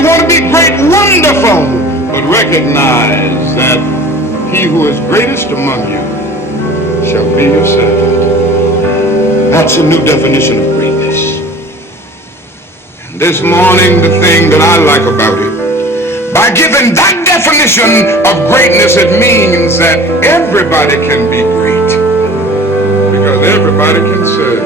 you want to be great, wonderful, but recognize that he who is greatest among you shall be your servant. That's a new definition of greatness. And this morning, the thing that I like about it, by giving that definition of greatness, it means that everybody can be great, because everybody can serve.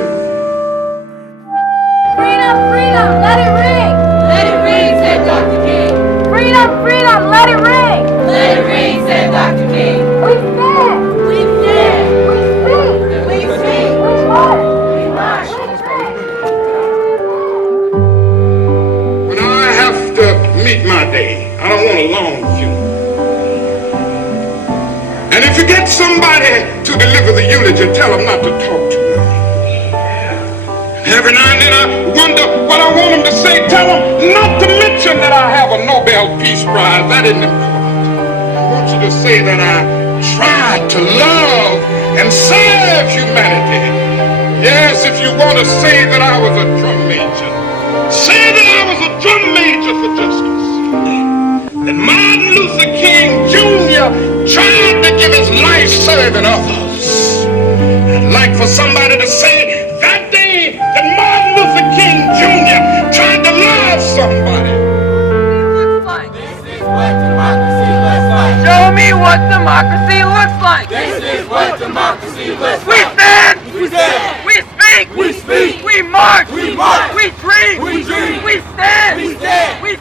Freedom, freedom, let it ring! Let it ring, said Dr. King. Freedom, freedom, let it ring! Let it ring, said Dr. King. We stand! We stand. We speak! We speak. We march! We march. When I have to meet my day, I don't want a long funeral. And if you get somebody to deliver the eulogy, tell them not to talk too long. Every now and then I wonder what I want them to say. Tell them not to mention that I have a Nobel Peace Prize. That isn't important. I want you to say that I tried to love and serve humanity. Yes, if you want to say that I was a drum major, say that I was a drum major for justice. That Martin Luther King Jr. tried to give his life serving others. I'd like for somebody to say that day that Martin Luther King Jr. tried to love somebody. This is what democracy looks like. Show me what democracy looks like. This is what democracy looks We like. stand. We stand. We speak. We speak. We march. We march. We dream. We dream. We stand. We stand. We